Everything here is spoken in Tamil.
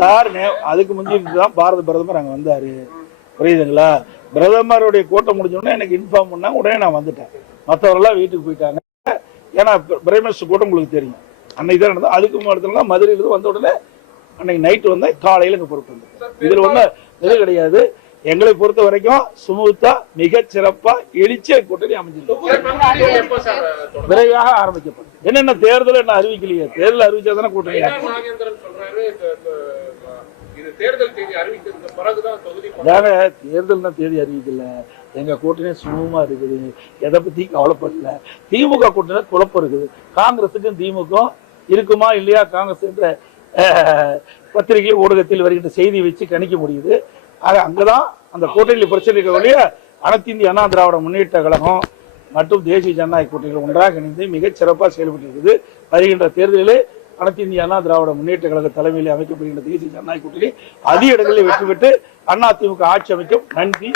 சார் அதுக்கு முந்திதான் பாரத பிரதமர் அங்க வந்தாரு, புரியுதுங்களா? பிரதமருடைய கூட்டம் முடிஞ்சோடனே எனக்கு இன்ஃபார்ம் பண்ணா உடனே நான் வந்துட்டேன். மற்றவரெல்லாம் வீட்டுக்கு போயிட்டாங்க. ஏன்னா பிரைம் மினிஸ்டர் கூட்டம் உங்களுக்கு தெரியும், அன்னைக்கு தான் நடந்தது. அதுக்கு அடுத்த மதுரையிலிருந்து வந்த உடனே அன்னைக்கு நைட்டு வந்தேன், காலையில இங்க பொறுப்பு வந்து. இதுல ஒன்றும் இது கிடையாது. எங்களை பொறுத்த வரைக்கும் சுமூத்தா மிக சிறப்பா எழுச்சிய கூட்டணி அமைஞ்சிருக்கு. விரைவாக ஆரம்பிக்கப்படும். என்னென்ன தேர்தல் என்ன அறிவிக்கலையே, தேர்தல் அறிவிச்சாதானே கூட்டணி. தேர்தல் தேதி அறிவிக்கல, எங்க கூட்டணி சுமூகமா இருக்குது. எதை பத்தி கவலைப்படல. திமுக கூட்டணி குழப்பம் இருக்குது. காங்கிரசுக்கும் திமுக இருக்குமா இல்லையா, காங்கிரஸ் என்ற பத்திரிகை ஊடகத்தில் வருகின்ற செய்தி வச்சு கணிக்க முடியுது. அங்கதான் அந்த கூட்டணியில் பிரச்சனை ஒழிய அனைத்து இந்திய அண்ணா திராவிட முன்னேற்ற கழகம் மற்றும் தேசிய ஜனநாயக கூட்டணிகள் ஒன்றாக இணைந்து மிகச் சிறப்பாக செயல்பட்டு இருக்குது. வருகின்ற தேர்தலில் அனைத்து இந்திய அண்ணா திராவிட முன்னேற்ற கழக தலைமையில் அமைக்கப்படுகின்ற தேசிய ஜனநாயக கூட்டணி அதிக இடங்களில் வெற்றி பெற்று அதிமுக ஆட்சி அமைக்கும். நன்றி.